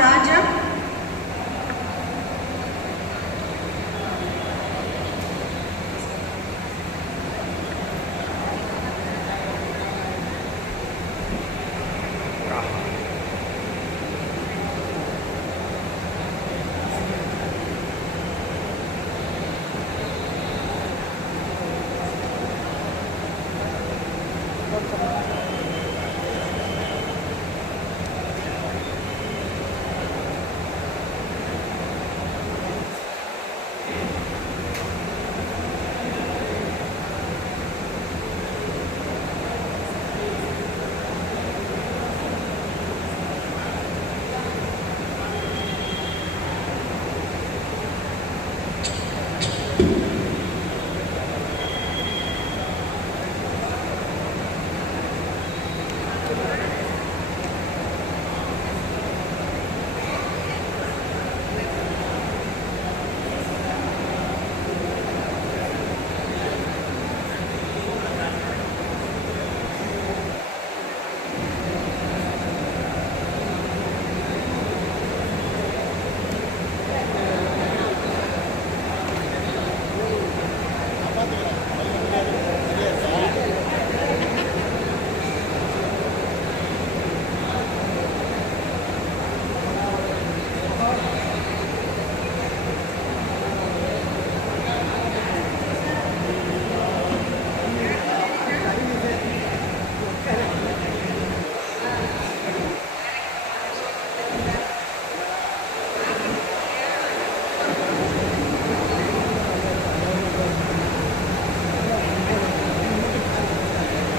ராஜா,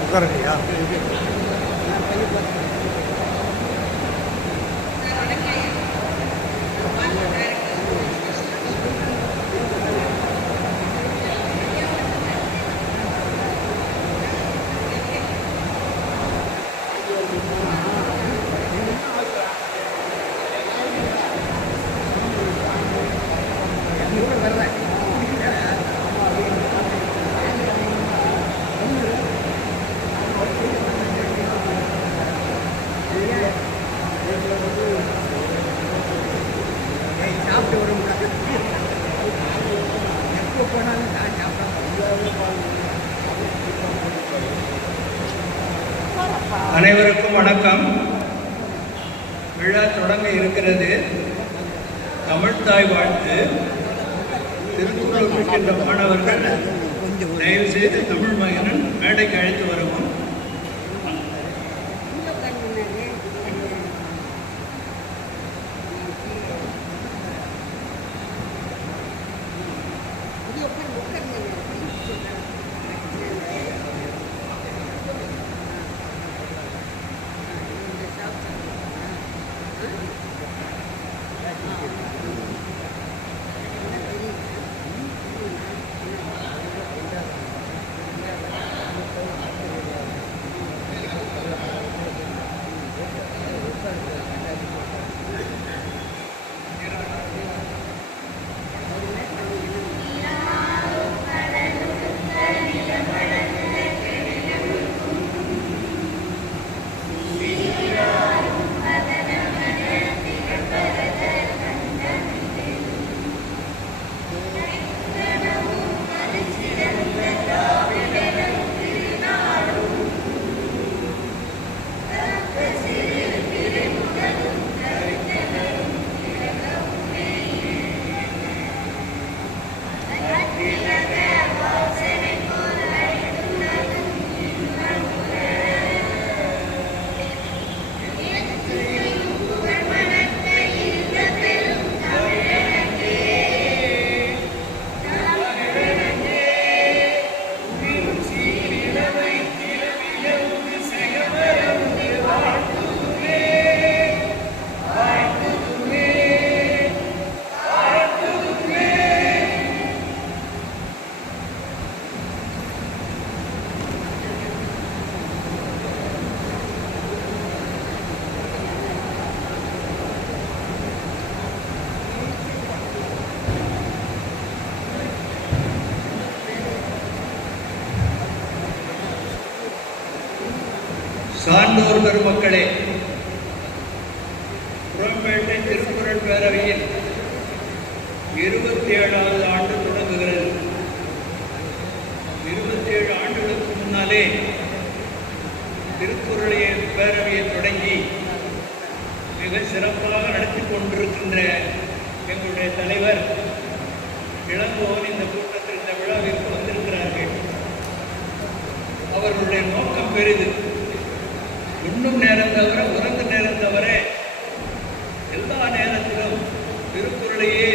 உட்காருங்கய்யா. அனைவருக்கும் வணக்கம். விழா தொடங்க இருக்கிறது. தமிழ்தாய் வாழ்த்து. திருக்குறள் இருக்கின்ற மாணவர்கள் தயவு செய்து தமிழ் மகனன் மேடைக்கு அழைத்து வரவும். சான்றோர் பெருமக்களே, புறம்பேட்டை திருக்குறள் பேரவையில் 27வது ஆண்டு தொடங்குகிறது. 27 ஆண்டுகளுக்கு முன்னாலே திருக்குறளைய பேரவையை தொடங்கி மிக சிறப்பாக நடத்தி கொண்டிருக்கின்ற எங்களுடைய தலைவர் இளங்கோவன் இந்த கூட்டத்தில் இந்த விழாவிற்கு வந்திருக்கிறார்கள். அவர்களுடைய நோக்கம் பெரிது. உண்ணும் நேரம் தவிர உறங்கும் நேரம் தவிர எல்லா நேரத்திலும் திருக்குறளையே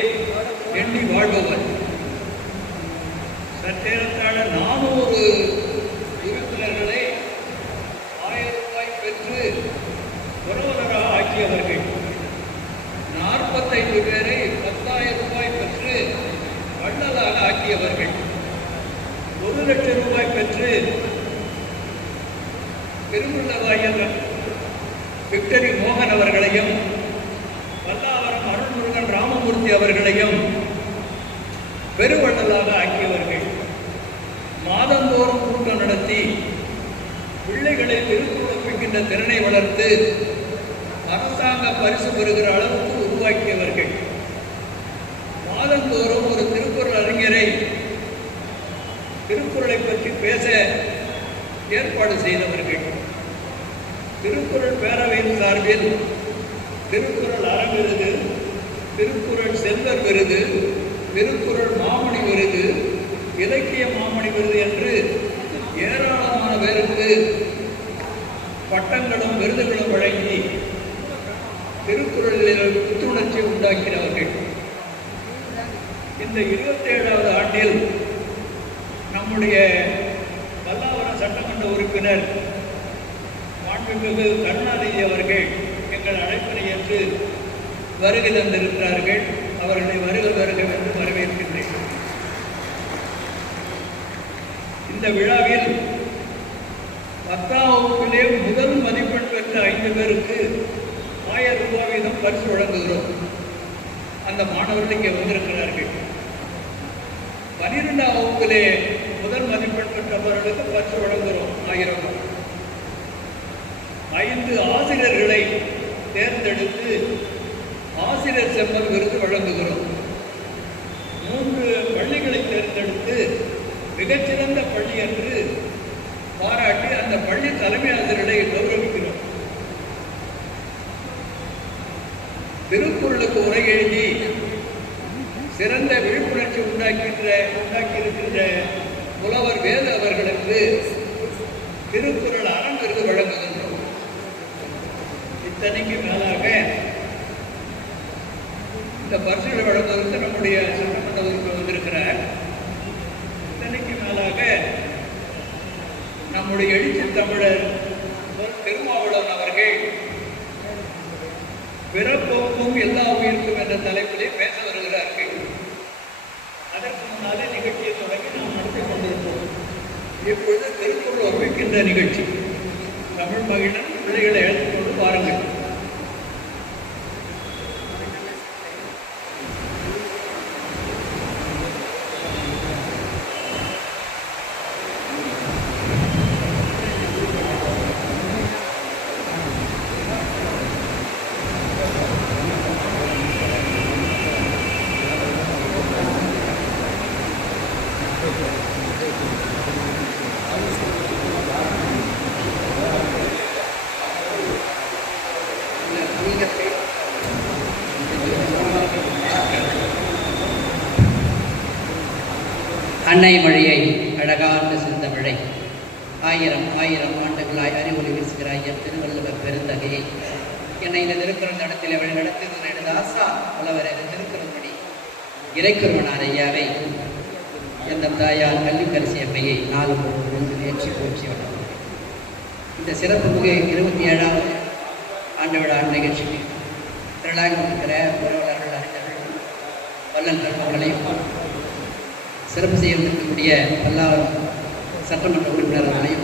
எண்ணி வாழ்பவர். சற்றேறத்தாழ 400 உறுப்பினர்களை 1000 ரூபாய் பெற்று புரவலராக ஆக்கியவர்கள். 45 பேரை 10,000 ரூபாய் பெற்று வள்ளலாக ஆக்கியவர்கள். 1 லட்சம் ரூபாய் பெற்று திருமுள்ளவாயர் விக்டரி மோகன் அவர்களையும் பல்லாவரம் அருள்முருகன் ராமமூர்த்தி அவர்களையும் பெருவள்ளலாக ஆக்கியவர்கள். மாதந்தோறும் கூட்டம் நடத்தி பிள்ளைகளை திருக்குறள் ஒப்பிக்கின்ற திறனை வளர்த்து அரசாங்க பரிசு பெறுகிற அளவுக்கு உருவாக்கியவர்கள். மாதந்தோறும் ஒரு திருக்குறள் அறிஞரை திருக்குறளை பற்றி பேச ஏற்பாடு செய்தவர்கள். திருக்குறள் பேரவையின் சார்பில் திருக்குறள் அறம் விருது, திருக்குறள் செல்வர் விருது, திருக்குறள் மாமணி விருது, இலக்கிய மாமணி விருது என்று ஏராளமான பேருக்கு பட்டங்களும் விருதுகளும் வழங்கி திருக்குறளில் புத்துணர்ச்சி உண்டாக்கினவர்கள். இந்த 27வது ஆண்டில் நம்முடைய பல்லாவரம் சட்டமன்ற உறுப்பினர் மாண்புமிகு கருணாநிதி அவர்கள் எங்கள் அழைப்பினை ஏற்று வருகை தந்திருக்கிறார்கள். அவர்களை வருக என்று வரவேற்கின்றேன். இந்த விழாவில் 10ஆம் வகுப்பிலே முதல் மதிப்பெண் பெற்ற 5 பேருக்கு 1000 ரூபாய் வீதம் பரிசு வழங்குகிறோம். அந்த மாணவர்கள் இங்கே வந்திருக்கிறார்கள். 12ஆம் வகுப்பிலே முதல் மதிப்பெண் பெற்றவர்களுக்கு பரிசு வழங்குகிறோம் 1000 ரூபாய். 5 ஆசிரியர்களை தேர்ந்தெடுத்து ஆசிரியர் செம்மன் விருது வழங்குகிறோம். 3 பள்ளிகளை தேர்ந்தெடுத்து மிகச்சிறந்த பள்ளி என்று பாராட்டி அந்த பள்ளி தலைமை ஆசிரியர்களை கௌரவிக்கிறோம். திருக்குறளுக்கு உரை எழுதி சிறந்த விழிப்புணர்ச்சி உண்டாக்கியிருக்கின்ற புலவர் வேத அவர்களுக்கு திருக்குறள் அறம் விருது வழங்குகின்றோம். இத்தனைக்கு மேலாக இந்த பரிசுகளை வழங்குவதற்கு நம்முடைய சட்டமன்ற உறுப்பினர் வந்திருக்கிறார். இத்தனைக்கு மேலாக நம்முடைய எழுச்சி தமிழர் திருமாவளவன் அவர்கள் பிறப்போக்கும் எல்லா உயிருக்கும் என்ற தலைப்பிலே பேச வருகிறார்கள். அதற்கு முன்னாலே நிகழ்ச்சியை தொடங்கி நாம் நடத்தி கொண்டிருக்கிறோம். இப்பொழுது திருக்குறள் ஒப்பிக்கின்ற நிகழ்ச்சி. தமிழ் மகிழன் பிள்ளைகளை எழுத்துக் கொண்டு பாருங்கள். அன்னை மொழியை அழகார்ந்த செந்தமிழை 1000 ஆண்டுகளாய் அறிவொளி வீசுகிறாய் என் திருவள்ளுவர் பெருந்தகையை என்னை இந்த திருக்குறள் நடத்திலே வழி நடத்துகிற எனது ஆசா புலவர் என திருக்குறள்படி இறைக்குருவனார் ஐயாவை எந்த தாயார் கல்விக்கரசி அம்மையை 4 பொழுது ஏற்றி போற்றி வந்தோம். இந்த சிறப்பு மிகு 27வது ஆண்டு விழா நிகழ்ச்சிக்கு திரளாக இருக்கிற புலவர்கள், அறிஞர்கள், வல்லல்கள் அவர்களையும் சிறப்பு செய்ய வந்திருக்கக்கூடிய பல்லாவரம் சட்டமன்ற உறுப்பினர்களையும்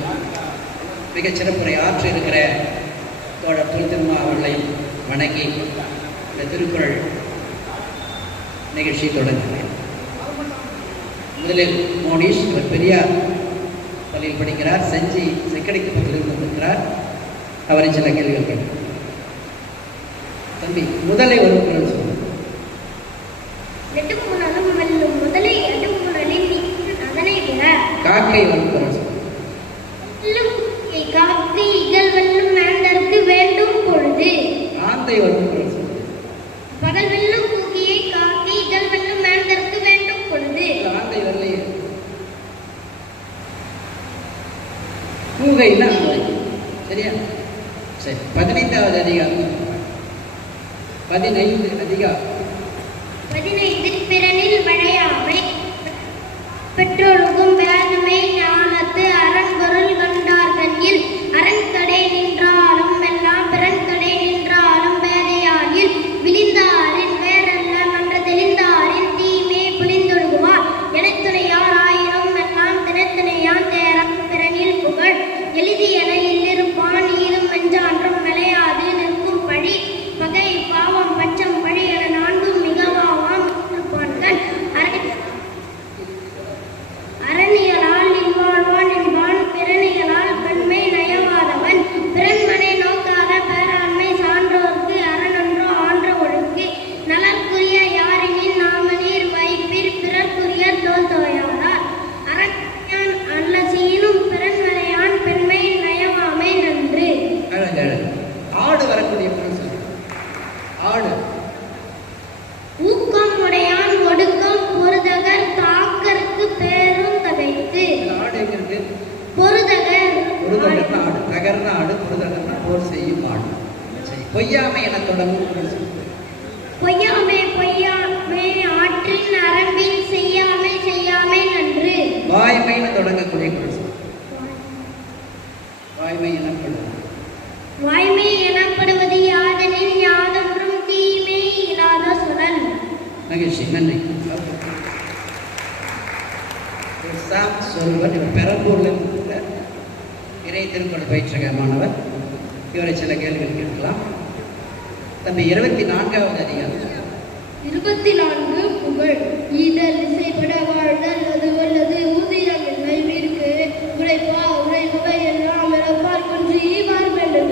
மிகச் சிறப்புரை ஆற்ற இருக்கிற தோழர் திருமா அவர்களையும் வணங்கி இந்த திருக்குறள் நிகழ்ச்சி தொடங்குகிறேன். முதலில் மோனிஷ், இவர் பெரியார் பள்ளியில் படிக்கிறார். செஞ்சி செக்கடிக்கு பகுதியில் வந்திருக்கிறார். அவரை சில கேள்விகள் கேட்கிறார். தம்பி, முதலை ஒரு குரல் சொல்லுங்கள். காக்கை வரும் குரல் சொல்லு. காக்கை இகல் வெல்லும் வேந்தற்கு வேண்டும் பொழுது. ஆந்தை வரும் குரல் சொல்லு. பகல் வெல்லும் கூகியை காக்கை இகல் வெல்லும் வேந்தற்கு வேண்டும் பொழுது. ஆந்தை வரலையே. கூகைன்னா சரியா? சரி, 15வது அதிகாரம். 15 அதிகாரம். 15 பிறனில் விளையாமை பெற்றோருக்கும் வேதமை ஞானத்து அரண்பொருள் கண்டார்கண்ணில் அரண்கடை நின்றாலும் எல்லாம் பிறன்கடை நின்றாலும் வேதையாயில் விழிந்தாரின் வேறல்ல மன்ற தெளிந்தாரின் தீமே புளிந்தொழுகுவார் எனத்துணையார் ஆயிரம் எல்லாம் தினத்தினையான் தேரம் பிறனில் புகழ் எழுதி என இல்லிருப்பான் ஈரும் மெஞ்சான்றும் விளையாது நிற்கும் பழி பகை பாவம் பச்சம் பழி என நான்கும் மிகவாவாம் இருப்பான்கள் அரணியலால் இல்வாழ்வான் என்பான் பிறனியலால் பெண்மை நயவாதவன் பிறன்மனை நோக்காத பேராண்மை சான்றோர்க்கு அரணொன்று ஆன்ற ஒழுங்கு நலற்குரிய யாரினின் நாமநீர் வைப்பிற் பிறர்க்குரிய தோல் தோயாதார் அரண்யான் அல்ல சீனும் பிறன்மறையான் பெண்மை நயவாமை நன்று. ஆடு வரக்கூடிய குரல் சொல்லு. ஆடு. ஊக்கம் உடையான் ஒடுக்கம் பொருதகர் தாக்கருக்கு பேரும் தகைத்து. ஆடு எங்க இருக்கு? பொருதகர். பொருதகர்னா ஆடு. தகர்னா ஆடு. பொருதகர்னா போர் செய்யும் ஆடு. சரி, பொய்யாமை என தொடங்கும் குரல் சொல்லு. பொய்யாமை பொய்யாமை ஆற்றின் அரம்பின் செய்யாமை செய்யாமை நன்று. வாய்மைன்னு தொடங்கக்கூடிய குரல் சொல்லு. வாய்மை எனப்படும். வாய்மை எனப்படுவது யாதெனின் யாதொன்றும் தீமை இல்லாத சொலல். மகிழ்ச்சி, நன்றி. சாம் சொல்வன் இவர் பெரம்பூர்ல இருக்கிற இறை திருக்குறள் பயிற்சியக மாணவர். இவரை சில கேள்விகள் கேட்கலாம். தம்பி 24வது அதிகாரம். 24 புகழ் ஈதல் இசைப்பட வாழ்தல் அது வல்லது ஊதியம் இல்லை வீருக்கு உழைப்பா உழைப்பவை எல்லாம் இறப்பால் குன்றி ஈவார் வேண்டும்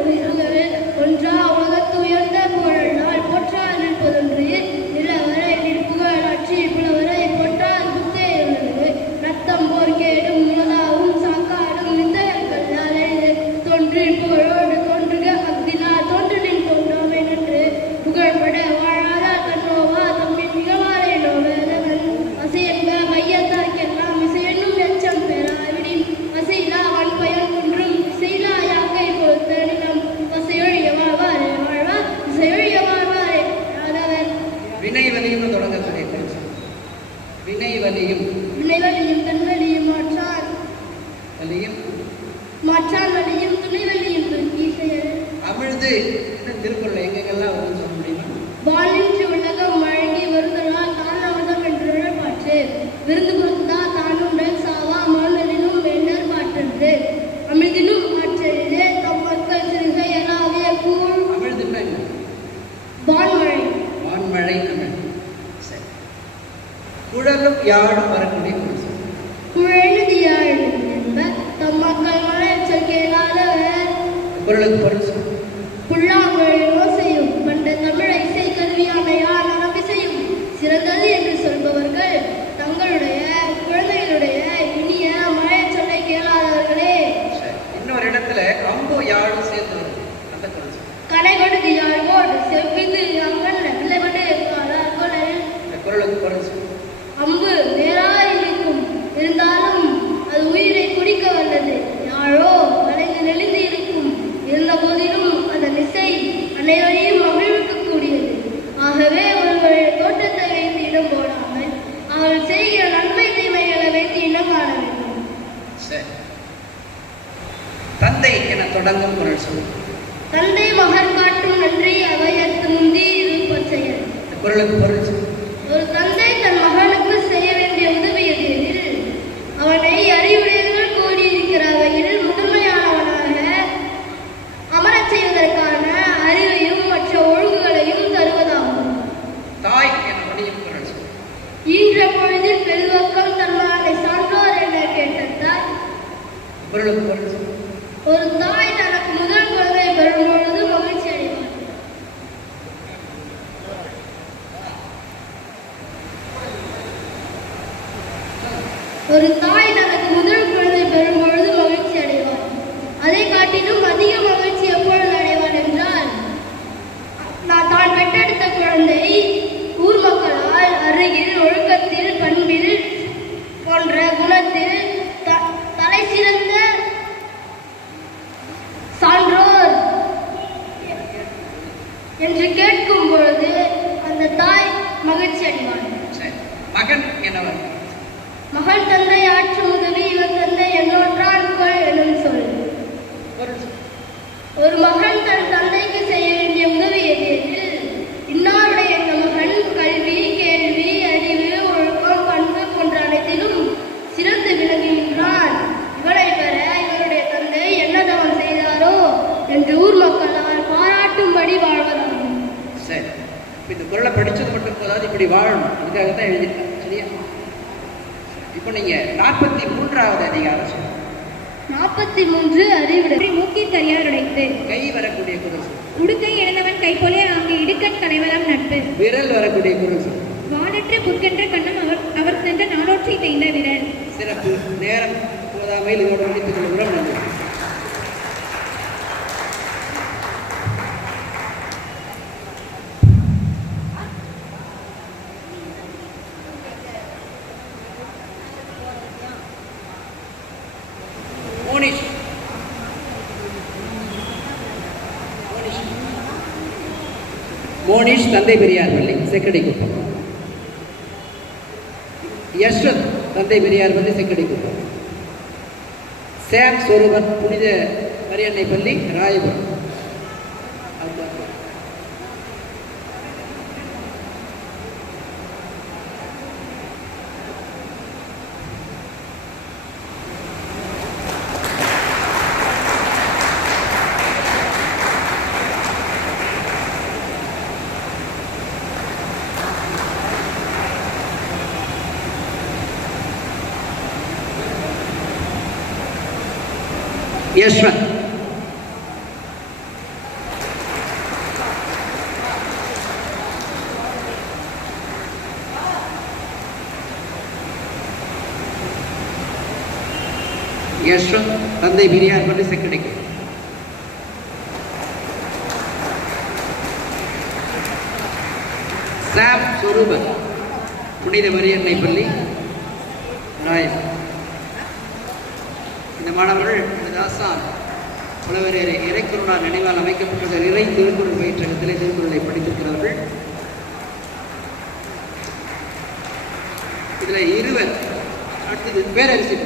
ஒன்றா உலகத்து உயர்ந்த புகழால் போற்றால் நிற்பதொன்று நிலவரை நிற்புகழ் ஆட்சி புலவரை பொற்றால் புத்தே உள்ளது நத்தம் போர் கேடும் உலகாவும் சாக்காடும் நித்தகர்கள் தோன்றி புகழோடு தோன்றுக அக்தினா தோன்றினின் தோன்றாமை நன்று புகழ்பட வாழாத கண்ணோவா தம்மின் மிகவாரே நோவேதவன் அசையன்ப மையத்தார்க்கெல்லாம் இசையென்னும் எச்சம் பெறாவிடின் அசையிலா வன்பயன் குன்றும் இசையிலா யாக்கை கொடுத்த நிலம் அசையொழிய வாழ்வாரே வாழ்வார் இசையொழிய வாழ்வாரே யாதவர். வினைவலியும் தொடங்கக்கூடிய குரல் சொல்லு. வினைவலியும். வினைவலியும் தன்வலியும் மாற்றான் வலியும் மாற்றான் வலியும் துணைவலியும் துருக்கி செயல். அமிழ்து திருக்குறள் எங்கெங்கெல்லாம் வரும்னு சொல்ல முடியுமா? வானின்றி உலகம் வழங்கி வருதலால் தான் அமிர்தம் என்று பாற்று விருந்து கொடுத்தா தானுடன் சாவா மாண்டலினும் வேண்டர் பாற்றது அமிழ்தினும் ஆற்றலிலே தம் மக்கள் சிறுகை எல்லாவே கூழ். அமிழ்துன்னா என்ன? வான்மழை. வான்மழை அமிழ்து. சரி, குழலும் யாழும் வரக்கூடிய குரல் சொல்லு. குழலுதியாழ் என்ப தம் மக்கள் மலைச்சல் கேளாதவர் குரலுக்கு பொருள் சொல்லு. புல்லாங்குழலோ செய்யும் பண்ட தமிழை இசை கல்வியாமையால் நம்பிசையும் சிறந்தது என்று சொல்பவர்கள் தங்களுடைய குழந்தைகளுடைய இனிய மழைச்சொல்லை கேளாதவர்களே. இன்னொரு இடத்துல அம்பு யாழும் சேர்ந்து வருது. அந்த குரல் சொல்லு. கனைகொடு யாழ்வோடு செவ்விது அங்கன் விளைவடு கொலை. இந்த குரலுக்கு பொருள் சொல்லு. அம்பு நேராய் இருக்கும் இருந்தாலும் அது உயிரை குடிக்க வல்லது. யாழோ கலைந்து நெளிந்து இருக்கும் இருந்த போதிலும் அதன் இசை அனைவரையும் மகிழ்விக்கக்கூடியது. ஆகவே ஒருவருடைய தோட்டத்தை வைத்து இடம் போடாமல் அவள் செய்கிற நன்மை தீமைகளை வைத்து இனம் காண வேண்டும். சரி, தந்தை என தொடங்கும் குரல் சொல்லு. தந்தை மகன் காட்டும் நன்றி அவையத்து முந்தி இருப்பச் செயல். இந்த குரலுக்கு பொருள் சொல்லு. ஒரு தந்தை தன் மகனுக்கு செய்ய வேண்டிய உதவி எதிரில் அவனை அறிவுடையவர்கள் கூடியிருக்கிற வகையில் முதன்மையானவனாக அமரச் செய்வதற்கான அறிவையும் மற்ற ஒழுங்குகளையும் தருவதாகும். தாய் என முடியும் குரல் சொல்லு. ஈன்ற பொழுதில் பெருவக்கம் தன்மானை சான்றோர் என கேட்டார். குரலுக்கு பொருள் சொல்லு. ஒரு தாய் தனக்கு முதல் குழந்தை பெறும் பொழுது மகிழ்ச்சி அடைவார். ஒரு தாய் தனக்கு முதல் காட்டிலும் அதிக மகிழ்ச்சி எப்பொழுது அடைவார் என்றால், நான் தான் பெற்றெடுத்த குழந்தை ஊர் மக்களால் அருகில், ஒழுக்கத்தில், பண்பில் போன்ற குணத்தில் தலை சிறந்த சான்றோர் என்று கேட்கும் பொழுது அந்த தாய் மகிழ்ச்சி அடைவார். மகன் என்னவர்? மகன் தந்தை ஆற்றும் உதவி இவர் தந்தை என்னொன்றான் புகழ் எனும் சொல். ஒரு மகன் தன் தந்தைக்கு செய்ய வேண்டிய உதவி எது? இன்னாருடைய இந்த மகன் கல்வி, கேள்வி, அறிவு, ஒழுக்கம், பண்பு போன்ற அனைத்திலும் சிறந்து விளங்குகின்றான். இவனை பெற இவருடைய தந்தை என்ன தவம் செய்தாரோ என்று ஊர் மக்களால் பாராட்டும்படி வாழ்வதாகும். சரி, இந்த குரலை படிச்சது மட்டும் போதாது, இப்படி வாழணும், அதுக்காக தான் எழுதியிருக்காங்க. சரியா? இப்போ நீங்க 43வது அதிகாரம் சொல்லுங்க. 43 அறிவுடை. மூக்கி தரியார் உடைத்து கை வரக்கூடிய குரல் சொல்லு. உடுக்கை இழந்தவன் கைப்போலே அங்கு இடுக்கண் களைவலாம் நட்பு. விரல் வரக்கூடிய குரல் சொல்லு. வானற்ற புற்கென்ற கண்ணம் அவர் சென்ற நாடோற்றி தேய்ந்த விரல். சிறப்பு. நேரம் போதாமையில் இதோடு முடித்துக் கொள்கிறோம். நன்றி. மோனிஷ் தந்தை பெரியார் பள்ளி செக்கடிக்குப்பம். யஷ்வந்த் தந்தை பெரியார் பள்ளி செக்கடிக்குப்பம். சாம் சொருபன் புனித மரியன்னை பள்ளி ராயபுரம். யஷ்வந்த். யஷ்வந்த் தந்தை பெரியார் பள்ளி செக்கடிக்கு. சாம் சொரூபன் புனித மரியன்னை பள்ளி ராயபுரம். இந்த மாணவர்கள் தாசான் புலவர் இறைக்குறளா நினைவால் அமைக்கப்பட்டுள்ள இறை திருக்குறள் பயிற்றகத்திலே திருக்குறளை படித்திருக்கிறார்கள். இதில் இருவர். அடுத்தது பேரரசி.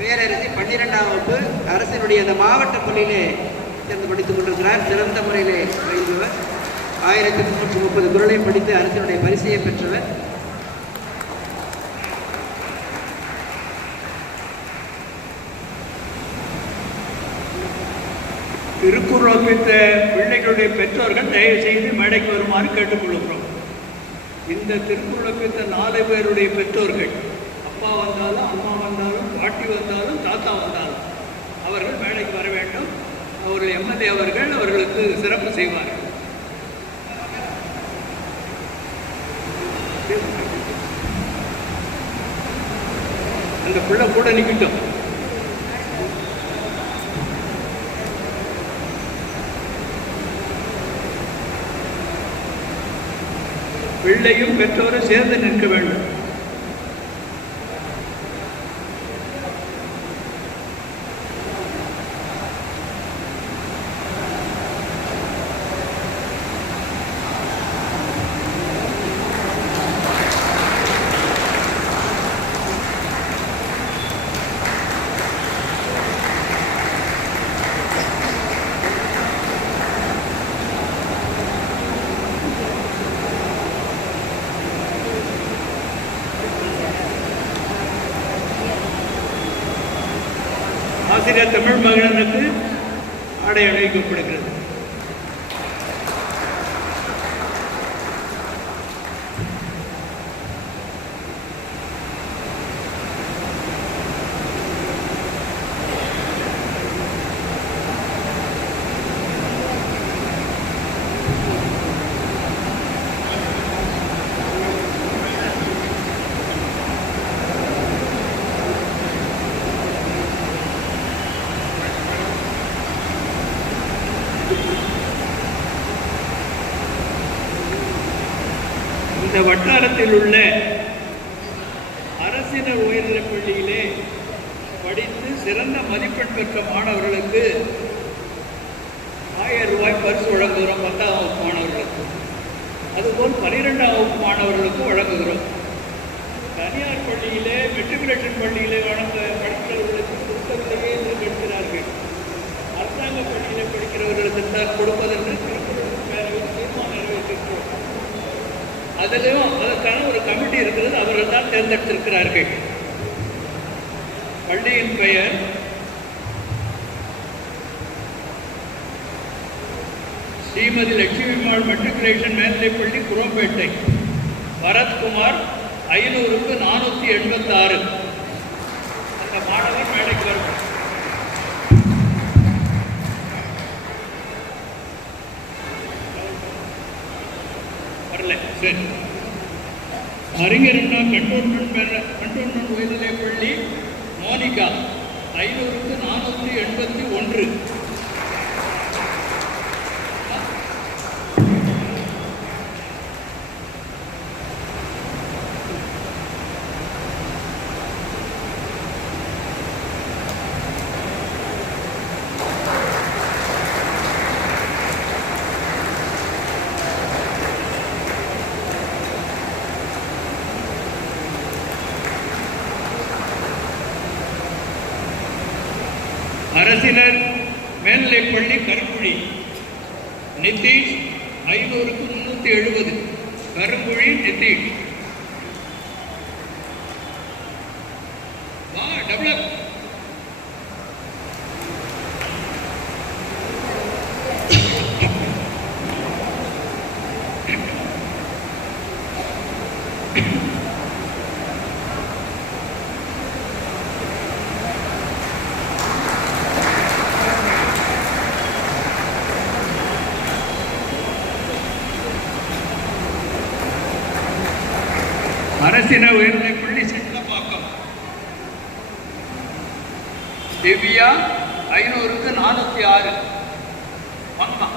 பேரரசி 12ஆம் வகுப்பு அரசினுடைய அந்த மாவட்ட பள்ளியிலே சேர்ந்து படித்துக் கொண்டிருக்கிறார். சிறந்த முறையிலே பயில்பவர். 1330 குறளையும் படித்து அரசினுடைய பரிசையை பெற்றவர். திருக்குறள் ஒப்பித்த பிள்ளைகளுடைய பெற்றோர்கள் தயவு செய்து மேடைக்கு வருமாறு கேட்டுக்கொள்கிறோம். இந்த திருக்குறள் ஒப்பித்த 4 பேருடைய பெற்றோர்கள், அப்பா வந்தாலும், அம்மா வந்தாலும், பாட்டி வந்தாலும், தாத்தா வந்தாலும் அவர்கள் மேடைக்கு வர வேண்டும். அவர்கள் எம்எல்ஏ அவர்கள் அவர்களுக்கு சிறப்பு செய்வார்கள். அந்த பிள்ளை கூட நிற்கட்டும். பிள்ளையும் பெற்றோரும் சேர்ந்து நிற்க வேண்டும். ஆசிரியர் தமிழ் மகனுக்கு ஆடை அணிவிக்கப்படுகிறது. இந்த வட்டாரத்தில் உள்ள அரசினர் உயர்நிலைப் பள்ளியிலே படித்து சிறந்த மதிப்பெண் பெற்ற மாணவர்களுக்கு 1000 ரூபாய் பரிசு வழங்குகிறோம். 10ஆம் வகுப்பு மாணவர்களுக்கு, அதுபோல் 12ஆம் வகுப்பு மாணவர்களுக்கும் வழங்குகிறோம். தனியார் பள்ளியிலே, மெட்ரிகுலேஷன் பள்ளியிலே படிக்கிறவர்களுக்கு கொடுக்கவில்லையே என்று கேட்கிறார்கள். அரசாங்க பள்ளியிலே படிக்கிறவர்களுக்கு தான் கொடுப்பதென்று திருக்குறள் பேரவையில் தீர்மானம் நிறைவேற்றிருக்கிறோம். அதிலும் அதற்கான ஒரு கமிட்டி இருக்கிறது, அவர்கள் தான் தேர்ந்தெடுத்திருக்கிறார்கள். பள்ளியின் பெயர் ஸ்ரீமதி லட்சுமிமாள் மெட்ரிகுலேஷன் மேல்நிலைப்பள்ளி, குரோம்பேட்டை. பரத்குமார் 500க்கு 486. அந்த மாணவர் மேடைக்கு வரும். வரல, சரி. அறிஞர் அண்ணா கண்டோன்மெண்ட் உயர்நிலைப்பள்ளி, மோனிகா 500க்கு 481. அரசினர் மேல்நிலைப்பள்ளி, கருங்குழி, நிதிஷ் 500க்கு 370. கருங்குழி நிதிஷ். டெவலப். அரசினர் உயர்நிலைப்பள்ளி, சிட்லப்பாக்கம், திவ்யா 500க்கு 406. பங்கா.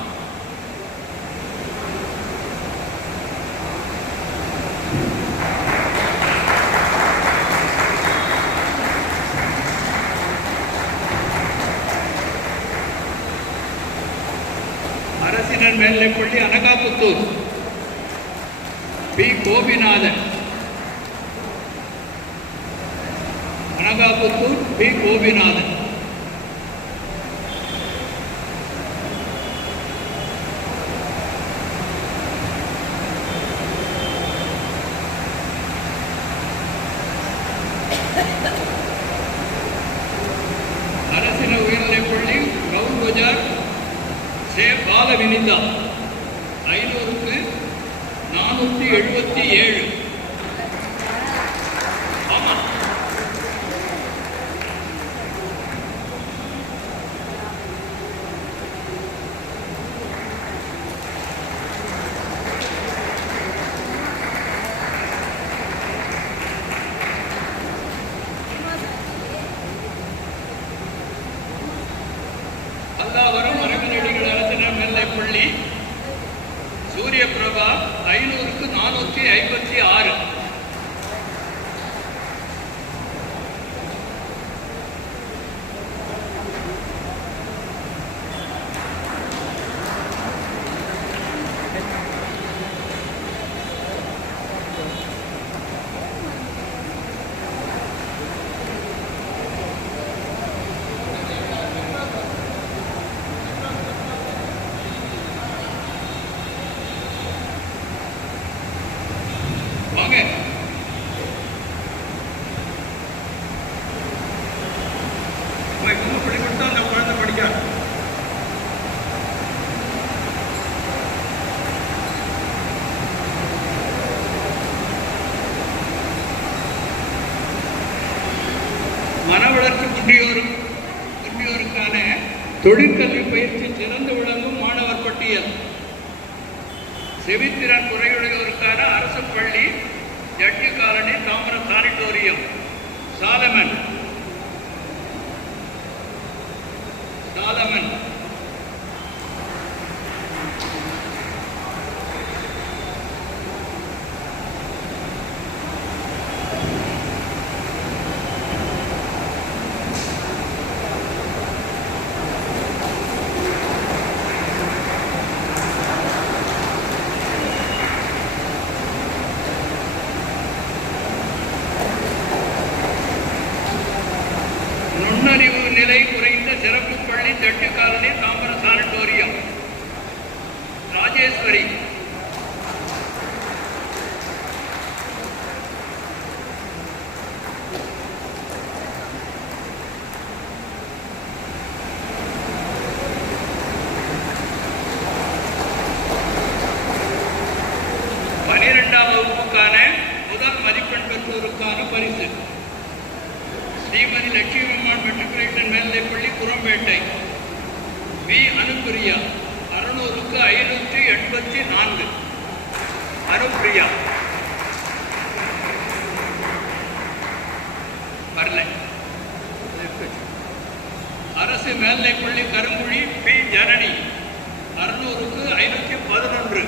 அரசினர் மேல்நிலைப்பள்ளி, அனகாபுத்தூர், பி. கோபிநாதன். அனகாபுத்தூர், பி. கோபிநாதன். அரசினர் உயர்நிலைப்பள்ளி, கவுன் பஜார், சே. பாலவினிதா 500க்கு 477. அல்லாவரம் அரங்கநடிகள் அரசினர் மேல்நிலைப்பள்ளி, சூரியபிரபா 500க்கு 456. வாங்க. இன்னும் படி கொடுத்தா அந்த குழந்தை படிக்காது. மனவளர்ச்சி குன்றியோருக்கான தொழிற்கல்வி பயிற்சி சிறந்து விளங்கும் மாணவர் பட்டியல். செவித்திறன் குறையுடையோருக்கான அரசு பள்ளி, ஜட்ஜி காலனி, தாமரம் சானிட்டோரியம், சாலமன். விலை குறைந்த சிறப்பு பள்ளி தட்டு காலனி தாம்பர சானட்டோரியம். ராஜேஸ்வரி. வகுப்புக்கான முதல் மதிப்பெண் பெற்றோருக்கான பரிசு ஸ்ரீமதி லட்சுமி அம்மாள் மெட்ரிகுலேஷன் மேல்நிலைப்பள்ளி குரம்பேட்டை. வி அனுப்பிரியா 600க்கு 584. அனுப்பிரியா வரல. அரசு மேல்நிலைப்பள்ளி கருங்குழி பி ஜனனி 600க்கு 511.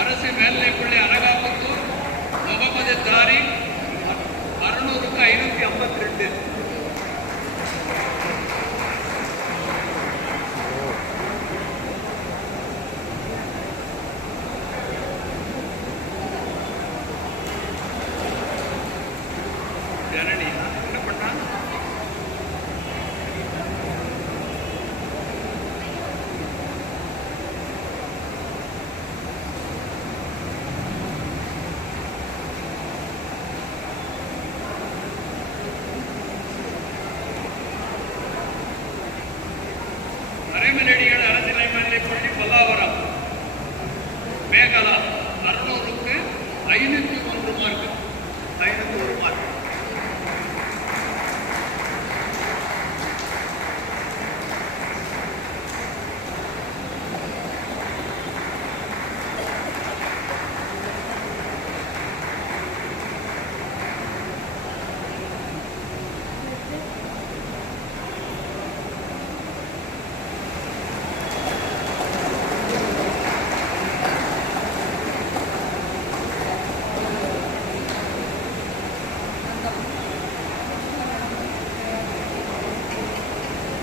அரசு மேல்நிலைப்பள்ளி அனகாபுத்தூர் முகமது தாரிக் 600க்கு 552. ஜனனி என்ன பண்ணா? அரைமலடிகள் அரசு மேல்நிலைப்பள்ளி பல்லாவரம் மேகலா 600க்கு 501 மார்க். 501 மார்க்.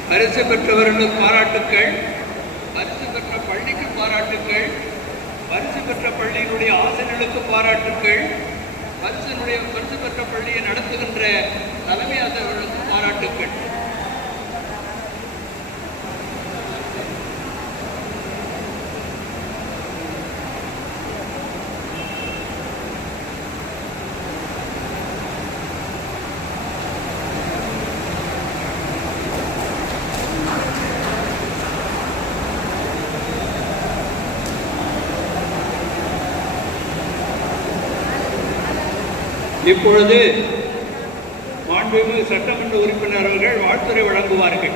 பரிசு பெற்றவர்களுக்கு பாராட்டுக்கள். பரிசு பெற்ற பள்ளிக்கு பாராட்டுக்கள். பரிசு பெற்ற பள்ளியினுடைய ஆசிரியர்களுக்கு பாராட்டுக்கள். பரிசு பெற்ற பள்ளியை நடத்துகின்ற தலைமை ஆசிரியர்களுக்கு பாராட்டுக்கள். இப்பொழுது மாண்புமிகு சட்டமன்ற உறுப்பினர் அவர்கள் வாழ்த்துரை வழங்குவார்கள்.